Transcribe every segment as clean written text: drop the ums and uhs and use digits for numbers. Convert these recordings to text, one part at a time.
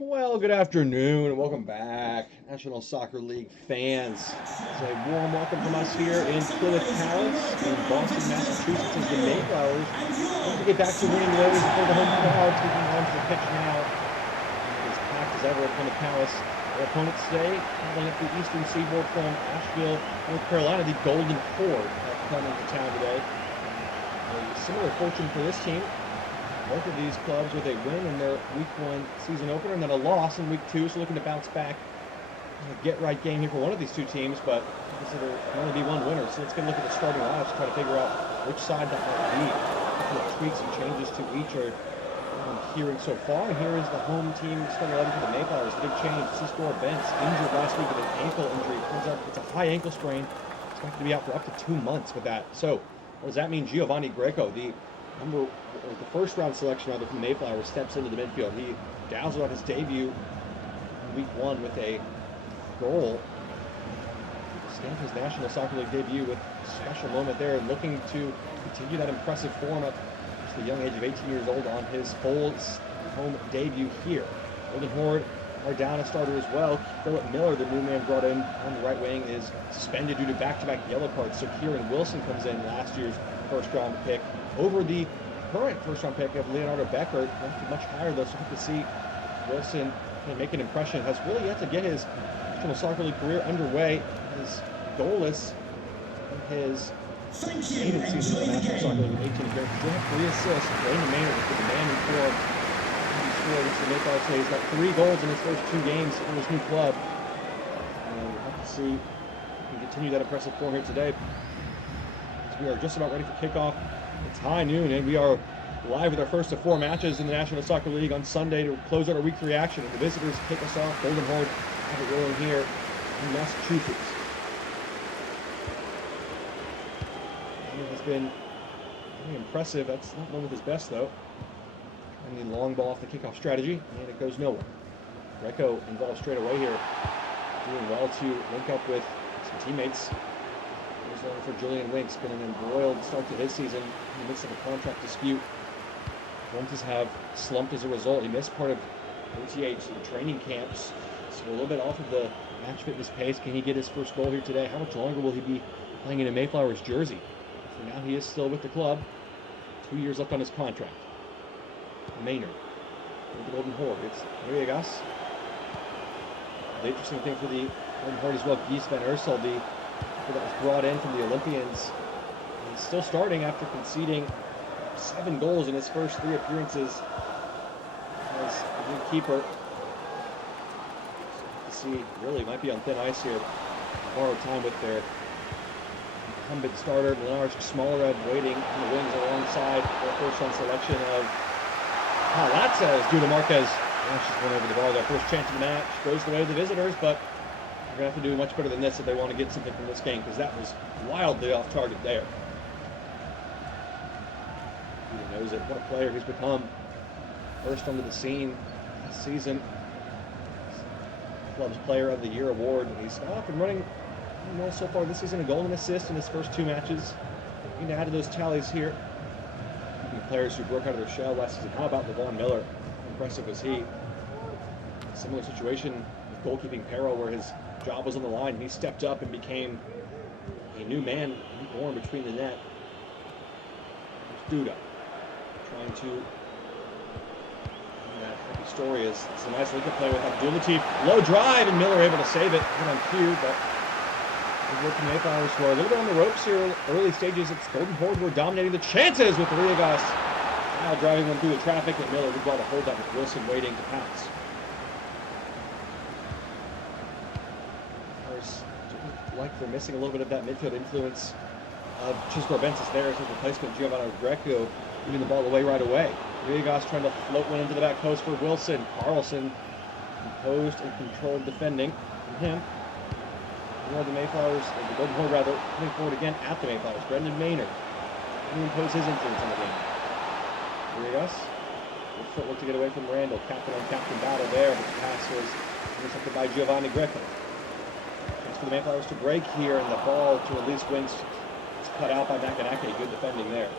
Well, good afternoon and welcome back, National Soccer League fans. It's a warm welcome from us here in Plymouth Palace in Boston, Massachusetts, as the Mayflowers look to get back to winning ways before the home crowd taking onto the pitch now. As packed as ever at Plymouth Palace. Their opponents today, traveling up the eastern seaboard from Asheville, North Carolina, the Golden Horde have come into town today. A similar fortune for this team. Both of these clubs with a win in their Week 1 season opener and then a loss in Week 2, so looking to bounce back. A get-right game here for one of these two teams, but there can only be one winner. So let's get a look at the starting lineups to try to figure out which side that might be. A couple of tweaks and changes to each are hearing so far. And here is the home team starting 11 for the Mayflowers. The big change, Cisco Bentz, injured last week with an ankle injury. Turns out it's a high ankle sprain. Expected to be out for up to 2 months with that. So what does that mean? Giovanni Greco, the first round selection rather from the Mayflowers, steps into the midfield. He dazzled on his debut in Week 1 with a goal. Stamped his National Soccer League debut with a special moment there, and looking to continue that impressive form up to the young age of 18 years old on his full home debut here. Golden Horde are down a starter as well. Philip Miller, the new man brought in on the right wing, is suspended due to back-to-back yellow cards. So Kieran Wilson comes in, last year's first-round pick, over the current first-round pick of Leonardo Becker. Much higher, though, so we can see Wilson can make an impression. Has really yet to get his National Soccer League career underway. He's goalless in his maiden season in the National Soccer League with 18 appearances. He had 3 assists. Raymond Maynard has been the man in form. He scored against the Mayflowers today. He's got 3 goals in his first 2 games for his new club. And we'll have to see if he can continue that impressive form here today. We are just about ready for kickoff. It's high noon, and we are live with our first of 4 matches in the National Soccer League on Sunday to close out our week 3 action. And the visitors kick us off. Golden Horde have it rolling here in Massachusetts. He has been very impressive. That's not one of his best, though. And the long ball off the kickoff strategy, and it goes nowhere. Greco involved straight away here, doing well to link up with some teammates. Here's one for Julian Winks, been an embroiled start to his season in the midst of a contract dispute. Winks have slumped as a result. He missed part of OTH and training camps, so a little bit off of the match fitness pace. Can he get his first goal here today? How much longer will he be playing in a Mayflowers jersey? For now, he is still with the club. 2 years left on his contract. Maynard with the Golden Horde. It's Villegas. The interesting thing for the Golden Horde as well, Gies van Ursel, the that was brought in from the Olympians. He's still starting after conceding 7 goals in his first 3 appearances as a new keeper. You see, really might be on thin ice here. Borrowed time with their incumbent starter, Lenars Smaller, waiting in the wings alongside their first-round selection of Palatza, due to Marquez. She's went over the bar. Their first chance of the match goes the way of the visitors, but they're going to have to do much better than this if they want to get something from this game, because that was wildly off target there. He knows it. What a player he's become. First onto the scene this season. Club's Player of the Year award. And he's off and running well so far this season. A goal and assist in his first 2 matches. We need to add to those tallies here. The players who broke out of their shell last season. How about Levon Miller? How impressive was he? A similar situation with goalkeeping peril, where his job was on the line, and he stepped up and became a new man born between the net. There's Duda trying to that happy story is it's a nice link up play with Abdul Latif. Low drive, and Miller able to save it. Good on cue, but the working Mayflowers were a little bit on the ropes here early stages. It's Golden Horde were dominating the chances with Villegas now driving them through the traffic, and Miller would want to hold that with Wilson waiting to pounce. Like they're missing a little bit of that midfield influence of Cisco Bentz there as his replacement, Giovanni Greco, giving the ball away right away. Villegas trying to float one into the back post for Wilson. Carlson composed and controlled defending from him. The Mayflowers, the Golden Horde rather, coming forward again at the Mayflowers. Brendan Maynard to impose his influence on the game. Villegas, good footwork to get away from Randall. Captain on captain battle there, but the pass was intercepted by Giovanni Greco. For the Mayflowers to break here, and the ball to release Winks is cut out by Makanake. Good defending there.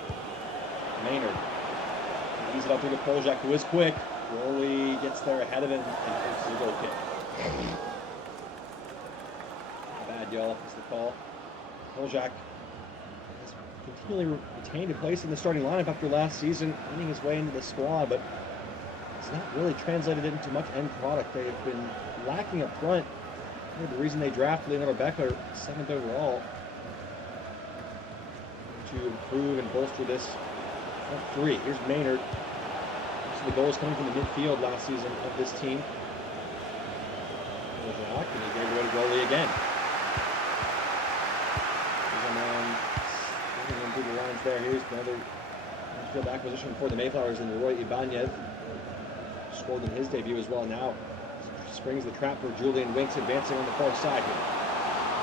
Maynard ease it up through to Poljak, who is quick. Goalie gets there ahead of him and forces a goal kick. Bad yell is the call. Poljak has continually retained a place in the starting lineup after last season, winning his way into the squad, but it's not really translated into much end product. They have been lacking up front. The reason they drafted Leonardo Beckler 7th overall to improve and bolster this front three. Here's Maynard. So the goals coming from the midfield last season of this team. And he gave it away to goalie again. Through the lines there. Here's another midfield acquisition for the Mayflowers, and Roy Ibanez scored in his debut as well. Now springs the trap for Julian Winks, advancing on the far side here.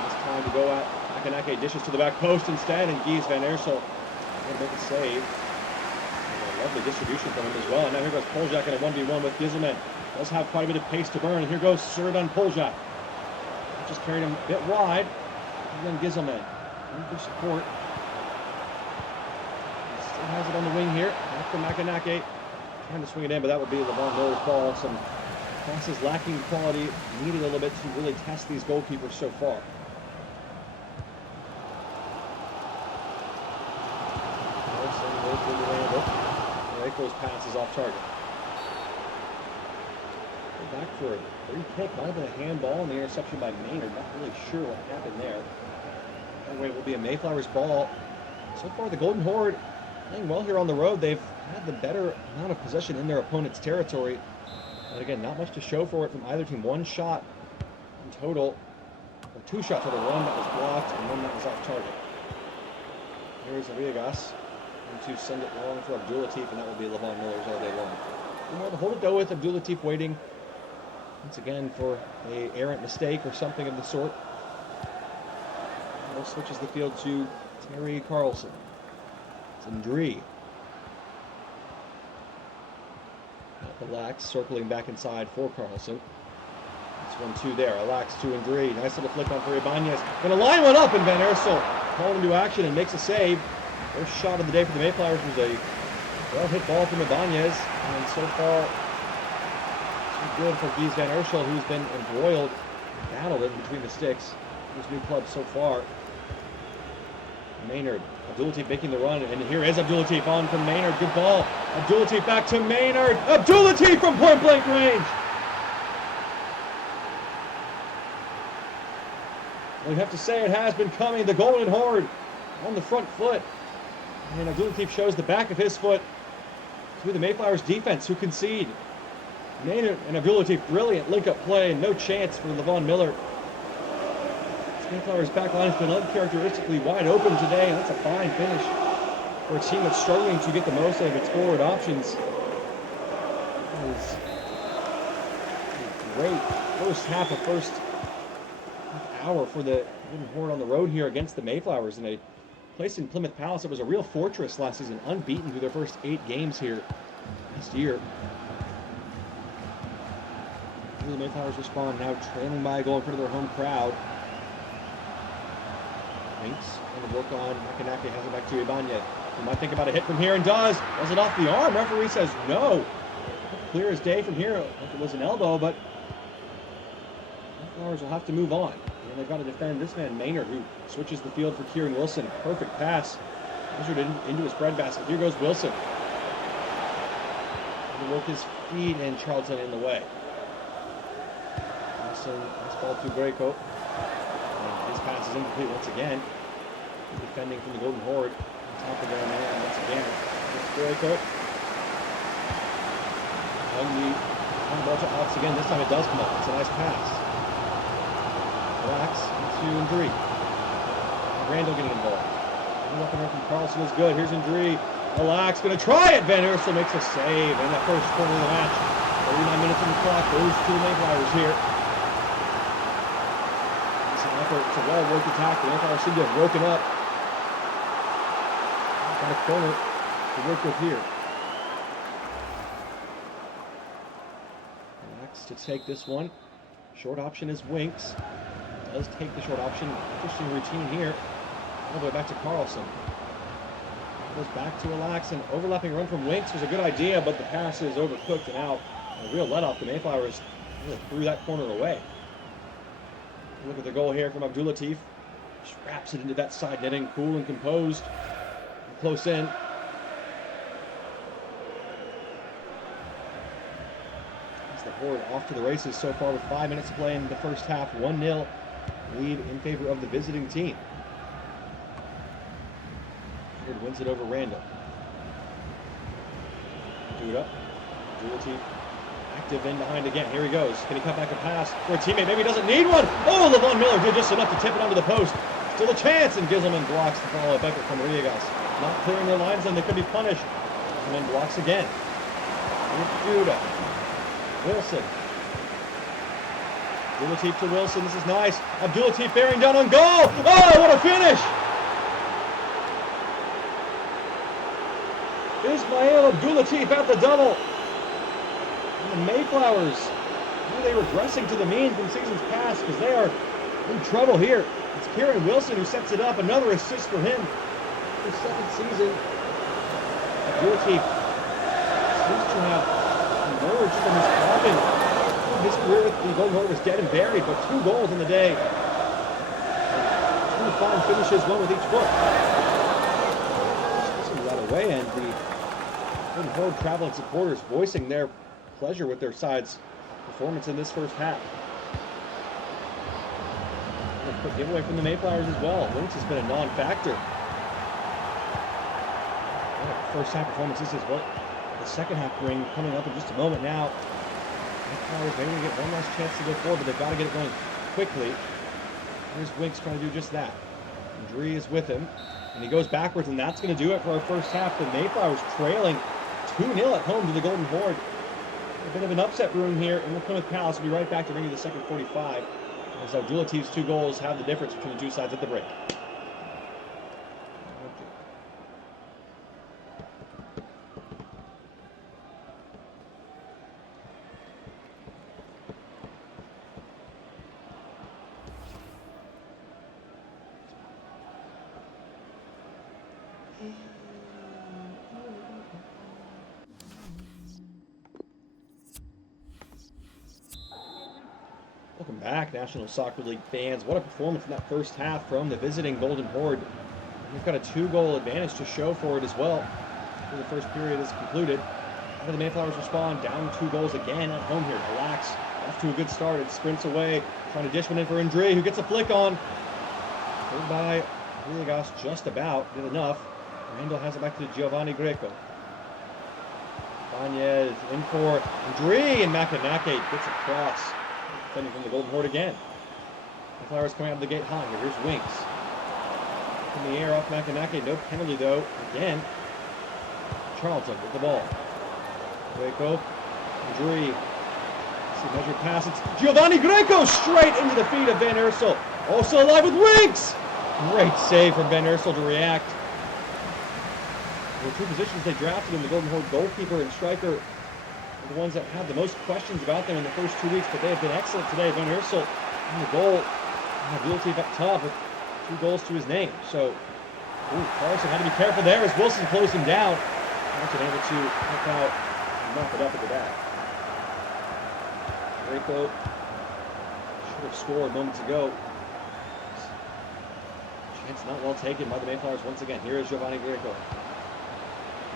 It's time to go out. Akanake dishes to the back post instead, and Guys Van Eersel will make a save. And a lovely distribution from him as well. And now here goes Poljak in a 1v1 with Giselman. Does have quite a bit of pace to burn. And here goes Serdan Poljak. Just carried him a bit wide. And then Giselman. Good support. Still has it on the wing here. After Makanake. Trying to swing it in, but that would be Levon Miller's ball. Some passes lacking quality, needed a little bit to really test these goalkeepers so far. Those passes off target. Go back for a free kick. Might have been a handball, and the interception by Maynard. Not really sure what happened there. Anyway, it will be a Mayflowers ball. So far, the Golden Horde playing well here on the road. They've had the better amount of possession in their opponent's territory. And again, not much to show for it from either team. One shot in total, or two shots total. One that was blocked and one that was off target. Here's Arriagas. And to send it long for Abdul Latif, and that will be Levon Miller's all day long. You know, to hold it though with Abdul Latif waiting once again for a errant mistake or something of the sort. Now switches the field to Terry Carlson. It's Ndri. Alax circling back inside for Carlson. It's 1-2 there. Alax to Ndri. Nice little flick on for Ibanez. Gonna line one up, and Van Eersel called into action and makes a save. First shot of the day for the Mayflowers was a well-hit ball from Ibanez, and so far, so good for Guys Van Eersel, who's been embroiled, battled in between the sticks. His new club so far. Maynard, Abdul Latif making the run, and here is Abdul Latif on from Maynard. Good ball. Abdul Latif back to Maynard. Abdul Latif from point-blank range. Well, you have to say it has been coming. The Golden Horde on the front foot. And Abdul Latif shows the back of his foot to the Mayflowers defense, who concede. Maynard and Abdul Latif, brilliant link-up play, and no chance for Levon Miller. This Mayflowers back line has been uncharacteristically wide open today, and that's a fine finish for a team that's struggling to get the most out of its forward options. That was a great first hour for the Golden Horde on the road here against the Mayflowers, and they placed in Plymouth Palace. It was a real fortress last season, unbeaten through their first 8 games here last year. The Mayflowers respond, now trailing by a goal in front of their home crowd. Winks on the work on. Makanake has it back to Ibanez. He might think about a hit from here and does. Was it off the arm? Referee says no. Clear as day from here. If it was an elbow, but Mayflowers will have to move on. And they've got to defend this man, Maynard, who switches the field for Kieran Wilson. Perfect pass. Measured into his breadbasket. Here goes Wilson. He work his feet, and Charlton in the way. Wilson, nice ball to Greco. And his pass is incomplete once again. Defending from the Golden Horde. On top of their man once again. It's Greco. On the ball to Alex again. This time it does come up. It's a nice pass. Relax into Ndri. Randall getting involved. The weapon from Carlson is good. Here's Ndri. Relax, going to try it. Van Eersel makes a save in that first quarter of the match. 39 minutes on the clock. Goes to the Mayflowers here. It's an effort. It's a well-worked attack. The Mayflowers seem to have broken up. Got a corner to work with here. Relax to take this one. Short option is Winks. Does take the short option. Interesting routine here. All the way back to Carlson. Goes back to Relax, and overlapping run from Winks was a good idea, but the pass is overcooked and out. A real let-off. The Mayflowers really threw that corner away. Look at the goal here from Abdulatif. Just wraps it into that side netting, cool and composed. And close in. As the Horde off to the races so far with 5 minutes to play in the first half. 1-0 lead in favor of the visiting team. Horde wins it over Randall. Duda. Abdulatif. Active in behind again. Here he goes. Can he cut back a pass for a teammate? Maybe he doesn't need one. Oh, Levon Miller did just enough to tip it onto the post. Still a chance, and Giselman blocks the follow-up effort from Riegas. Not clearing their lines, and they could be punished. And then blocks again. Duda. Wilson. Abdulatif to Wilson. This is nice. Abdulatif bearing down on goal. Oh, what a finish! Ismail Abdulatif at the double. And the Mayflowers, they were regressing to the mean from seasons past because they are in trouble here. It's Kieran Wilson who sets it up. Another assist for him. His second season. Abdulatif seems to have emerged from his coffin. His career with the Golden Horde was dead and buried, but 2 goals in the day. 2 fine finishes, 1 with each foot. Right away, and the Golden Horde traveling supporters voicing their pleasure with their side's performance in this first half. A quick giveaway from the Mayflowers as well. Lynx has been a non-factor. First half performance. This is what the second half bring coming up in just a moment now. Mayflowers maybe going to get one last chance to go forward, but they've got to get it going quickly. Here's Winks trying to do just that. And Dree is with him, and he goes backwards, and that's going to do it for our first half. The Mayflowers trailing 2-0 at home to the Golden Horde. A bit of an upset brewing here in the Plymouth Palace. We'll be right back to bring you the second 45. As Abdulatif's 2 goals have the difference between the two sides at the break. Welcome back, National Soccer League fans. What a performance in that first half from the visiting Golden Horde. We've got a 2-goal advantage to show for it as well. After the first period is concluded, how do the Mayflowers respond? Down 2 goals again at home here. Relax, off to a good start. It sprints away, trying to dish one in for Andre, who gets a flick on. Pulled by Riegas just about, did enough. Randall has it back to Giovanni Greco. Banez in for Andre, and Makanake gets across. Defending from the Golden Horde again. Mayflowers coming out of the gate high here. Here's Winks. In the air off Makanake. No penalty though. Again. Charlton with the ball. Greco. Andre. See measured pass. It's Giovanni Greco straight into the feet of Van Ursel. Also alive with Winks. Great save from Van Ursel to react. The 2 positions they drafted in the Golden Horde, goalkeeper and striker, the ones that had the most questions about them in the first 2 weeks, but they have been excellent today. Van Ursel in the goal. Abdulatif up top with 2 goals to his name. So, Carlson had to be careful there as Wilson closed him down. Carlson able to help out and mop it up at the back. Greco should have scored moments ago. Chance not well taken by the Mayflowers once again. Here is Giovanni Greco.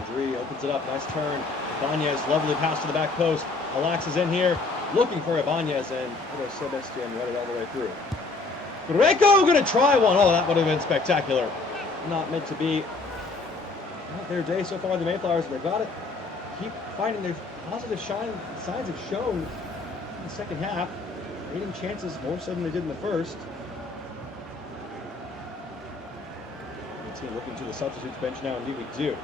Andre opens it up. Nice turn. Ibanez, lovely pass to the back post. Alax is in here, looking for Ibanez, and Sebastian read it all the way through. Greco gonna try one. Oh, that would have been spectacular. Not meant to be. Not their day so far, the Mayflowers. They got it. Keep fighting. Their positive signs have shown in the second half. Creating chances more so than they did in the first. The team looking to the substitutes bench now in League 2.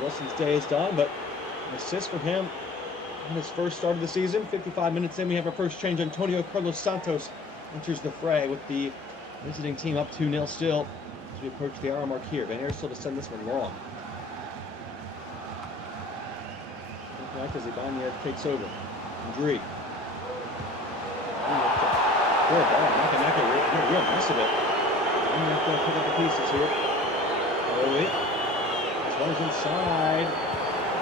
Wilson's day is done, but an assist from him in his first start of the season. 55 minutes in, we have our first change. Antonio Carlos Santos enters the fray with the visiting team up 2-0 still as we approach the hour mark here. Van Ursel to send this one long. Back as Ibanez takes over. Andre. Poor ball. Makanake, real mess of it. I'm going to pick up the pieces here. Early. Runners inside,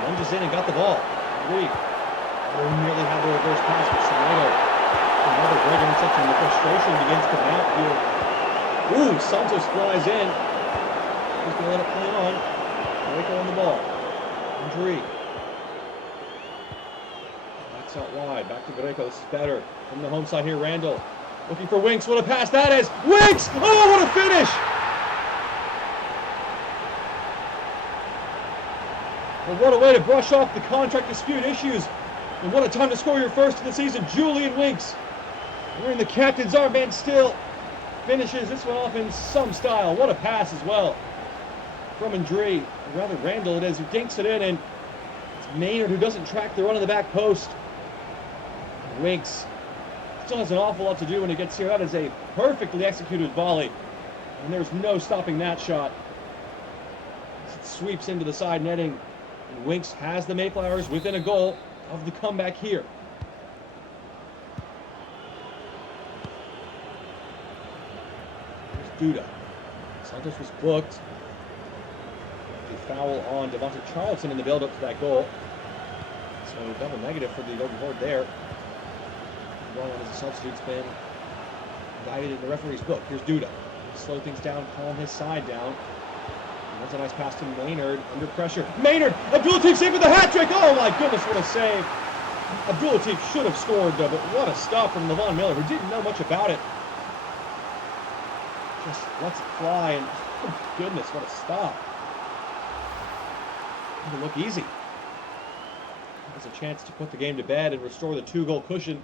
lunges in and got the ball. three. Oh, nearly had the reverse pass with Sanedo. Another great interception. The frustration begins to mount here. Ooh, Santos flies in. He's going to let it play on. Waco on the ball. Andree. Backs out wide. Back to Greco. This is better. From the home side here, Randall. Looking for Winks. What a pass that is. Winks! Oh, what a finish! Well, what a way to brush off the contract dispute issues. And what a time to score your first of the season. Julian Winks, wearing the captain's armband still, finishes this one off in some style. What a pass as well from Andree. Or rather, Randall it is, who dinks it in, and it's Maynard who doesn't track the run of the back post. Winks still has an awful lot to do when he gets here. That is a perfectly executed volley, and there's no stopping that shot. It sweeps into the side netting, and Winks has the Mayflowers within a goal of the comeback here. Here's Duda. Santos was booked. The foul on Devontae Charlton in the build-up to that goal. So double negative for the Golden Horde there. One as a substitute's been guided in the referee's book. Here's Duda. Slow things down, calm his side down. That's a nice pass to Maynard under pressure. Maynard! Abdulatif saved with a hat trick! Oh my goodness, what a save! Abdulatif should have scored, but what a stop from Levon Miller, who didn't know much about it. Just lets it fly, and oh goodness, what a stop. Didn't look easy. There's a chance to put the game to bed and restore the 2-goal cushion.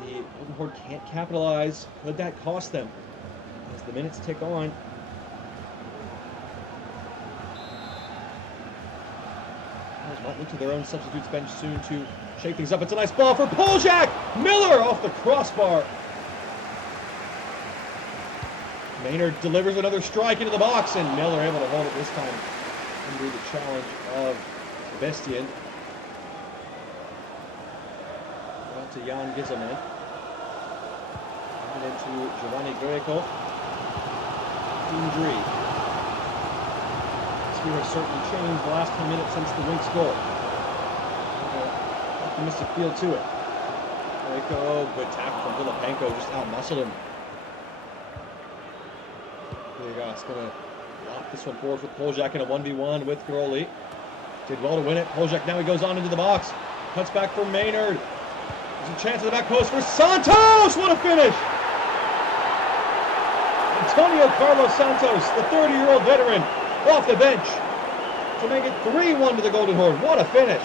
The Golden Horde can't capitalize. Could that cost them? As the minutes tick on. Might look to their own substitutes bench soon to shake things up. It's a nice ball for Poljak! Miller off the crossbar. Maynard delivers another strike into the box, and Miller able to hold it this time under the challenge of Bestian. Out to Jan Gizelman. And into Giovanni Greco. Andree. We have certainly changed the last 10 minutes since the Winks goal. Optimistic feel to it. Greco, good tackle from Filipenko, just out-muscled him. It's going to lock this one forward for Poljak in a 1v1 with Groli. Did well to win it. Poljak now he goes on into the box. Cuts back for Maynard. There's a chance at the back post for Santos! What a finish! Antonio Carlos Santos, the 30-year-old veteran, off the bench to make it 3-1 to the Golden Horde. What a finish!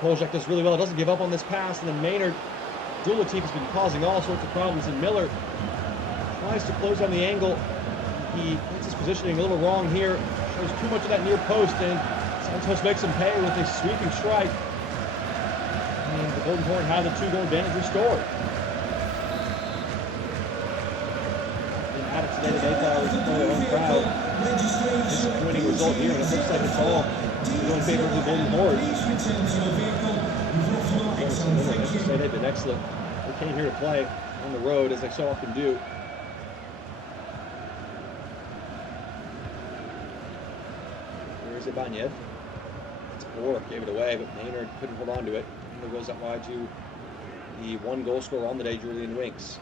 Poljak does really well. Doesn't give up on this pass, and then Maynard. Abdulatif has been causing all sorts of problems, and Miller tries to close on the angle. He gets his positioning a little wrong here. Shows too much of that near post, and Santos makes him pay with a sweeping strike. And the Golden Horde have the 2-goal advantage restored. Added today, the Mayflowers in front of their own crowd. Disappointing result here, and it looks like it's all in favor of the Golden Horde. They've been excellent. They came here to play on the road, as they so often do. Here's Ibanez. It's Orr, gave it away, but Maynard couldn't hold on to it. Maynard goes out wide to the 1-goal scorer on the day, Julian Winks,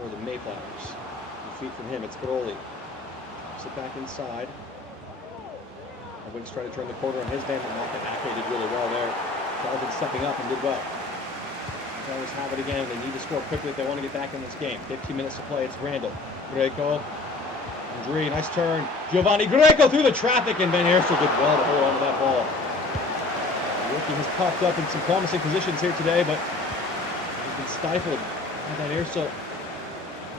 or the Mayflowers. Feet from him, it's Groli. Sit back inside. And Winks trying to turn the corner on his man, but Malcolm Ake did really well there. Calvin stepping up and did well. They always have it again. They need to score quickly if they want to get back in this game. 15 minutes to play. It's Randall. Greco. Andree, nice turn. Giovanni Greco through the traffic, and Ben Hersel did well to hold on to that ball. The rookie has popped up in some promising positions here today, but he's been stifled by Ben Hersel.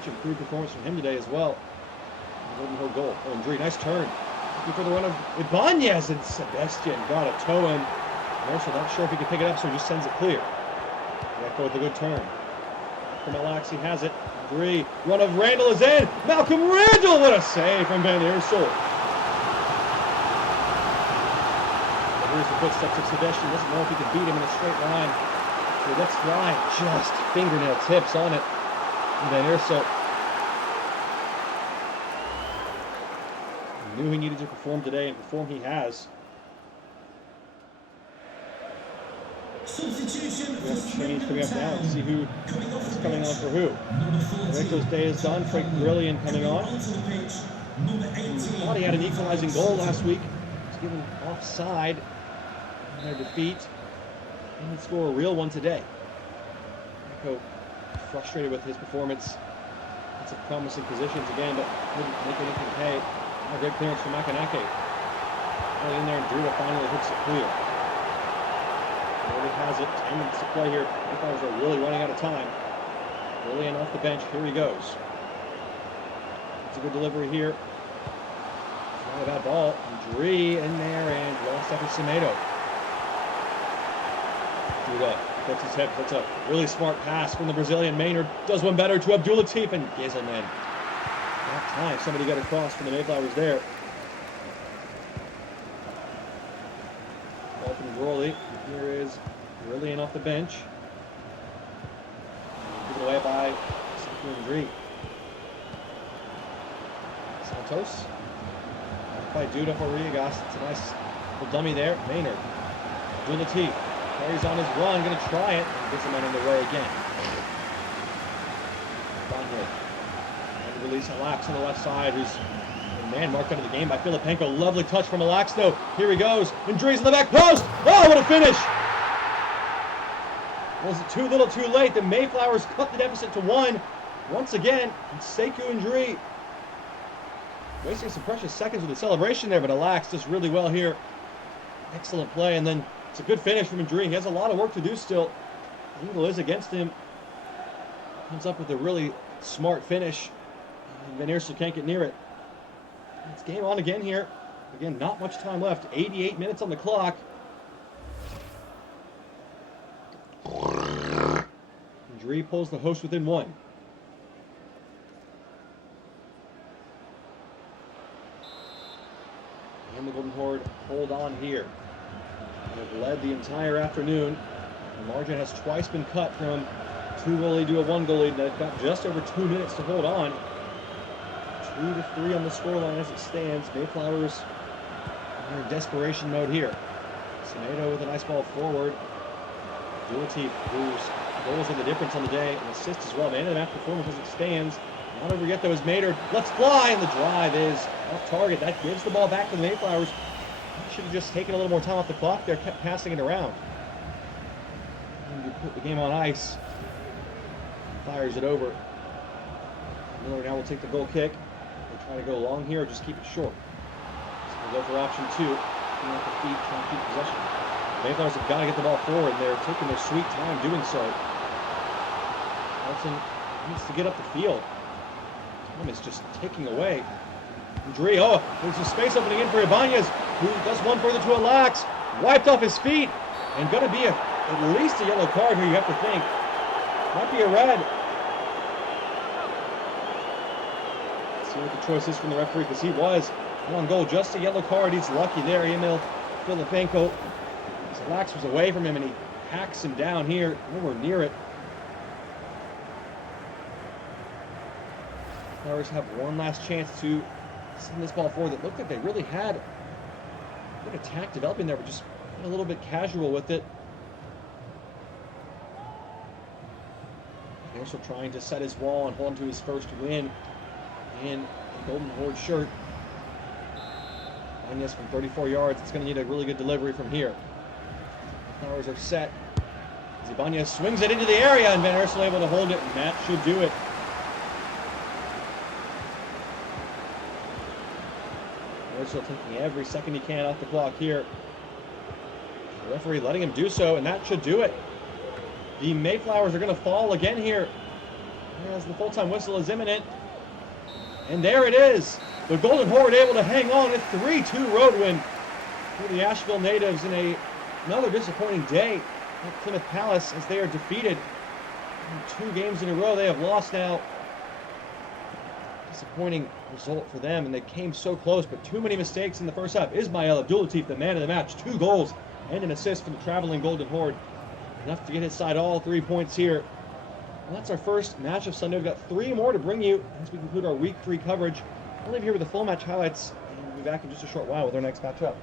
Improved performance from him today as well. Golden Horde goal. Oh, Andree, nice turn. Looking for the run of Ibanez, and Sebastian got a toe in. Marshall not sure if he can pick it up, so he just sends it clear. Greco with a good turn. From Alaxi has it. Andree, run of Randall is in. Malcolm Randall, what a save from Ben Hersel. Here's the footsteps of Sebastian. Doesn't know if he can beat him in a straight line. So let's fly. Just fingernail tips on it. Van Hersel knew he needed to perform today, and perform he has. We have a change coming up now. Let's see who is coming on for who. Rico's day is done. Frank Brilliant coming on. Thought he had an equalizing goal last week. He was given offside in their defeat. And he'd score a real one today. Rico frustrated with his performance. Had some promising positions again, but couldn't make anything pay. A great clearance from Makanake. Right in there, and Drew finally hooks it clear. Really has it. 10 minutes to play here. Mayflowers are really running out of time. Brilliant off the bench. Here he goes. It's a good delivery here. Not a bad ball. Dree in there and lost after Semedo. Drew up. Puts his head. Puts a really smart pass from the Brazilian. Maynard does one better to Abdulatif and Gizelman. That time somebody got across from the Mayflowers there. Ball from Groley. Here is Brilliant off the bench. Given away by Dree. Santos. By Duda for Riegas. It's a nice little dummy there. Maynard. Abdulatif. Carries on his run. Going to try it. Gets him in the way again. Bonhood. And release Alax on the left side, who's a man marked out of the game by Filipenko. Lovely touch from Alax, though. Here he goes. And Drees in the back post. Oh, what a finish! Was it too little, too late? The Mayflowers cut the deficit to 1. Once again, it's Sekou and Dree. Wasting some precious seconds with the celebration there, but Alax does really well here. Excellent play, and then it's a good finish from Dree. He has a lot of work to do still. Angle is against him. Comes up with a really smart finish. And Van Eersel can't get near it. It's game on again here. Again, not much time left. 88 minutes on the clock. Dree pulls the host within 1. And the Golden Horde hold on here. They've led the entire afternoon. The margin has twice been cut from 2-goal lead to a 1-goal lead. They've got just over 2 minutes to hold on. 2-3 on the scoreline as it stands. Mayflowers are in desperation mode here. Semedo with a nice ball forward. Abdulatif, whose goals are the difference on the day, and assists as well. Man of the match performance as it stands. Not over yet though is Maynard. Let's fly, and the drive is off target. That gives the ball back to the Mayflowers. Should have just taken a little more time off the clock there, kept passing it around. And you put the game on ice. Fires it over. Miller now will take the goal kick. They try to go long here or just keep it short. So we'll go for option 2. Clean up the feet, trying to keep possession. The Mayflowers have got to get the ball forward. They're taking their sweet time doing so. Nelson needs to get up the field. Time is just ticking away. Dree, oh, there's a space opening in for Ibanez, who does one further to Alax. Wiped off his feet, and going to be at least a yellow card here, you have to think. Might be a red. Let's see what the choice is from the referee, because he was on goal. Just a yellow card. He's lucky there. Emil Filipenko. Alax was away from him, and he hacks him down here, nowhere near it. Flowers have one last chance to send this ball forward. It looked like they really had a good attack developing there, but just a little bit casual with it. Also trying to set his wall and hold on to his first win in the Golden Horde shirt. Ibanez from 34 yards. It's going to need a really good delivery from here. The Flowers are set. Ibanez swings it into the area, and Van Eersel able to hold it, and that should do it. Van Eersel taking every second he can off the clock here. The referee letting him do so, and that should do it. The Mayflowers are going to fall again here as the full-time whistle is imminent. And there it is. The Golden Horde able to hang on. A 3-2 road win for the Asheville natives in another disappointing day at Plymouth Palace as they are defeated in 2 games in a row. They have lost now. Disappointing result for them, and they came so close, but too many mistakes in the first half. Ismail Abdulatif, the man of the match, 2 goals and an assist for the traveling Golden Horde. Enough to get his side all 3 points here. Well, that's our first match of Sunday. We've got 3 more to bring you as we conclude our week 3 coverage. I'll leave you here with the full match highlights, and we'll be back in just a short while with our next matchup.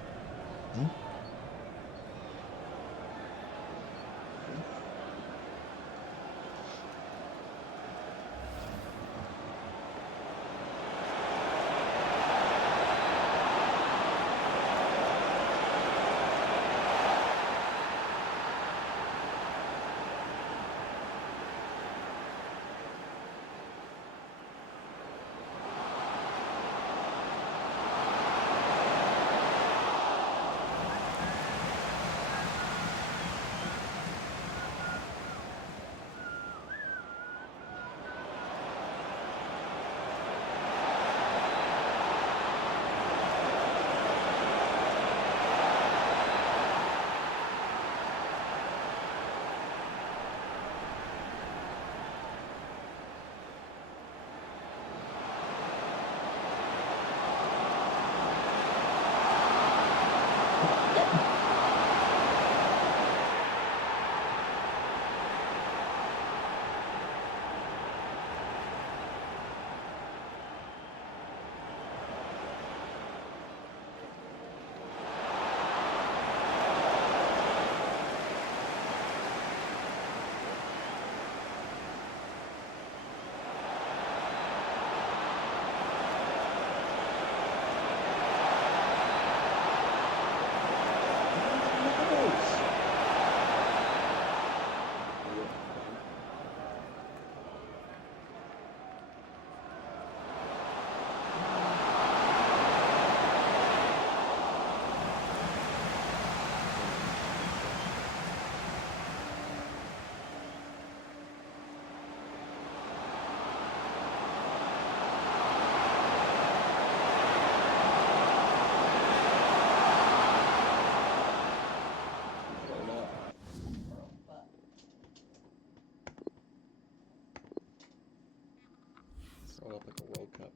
run up like a World Cup.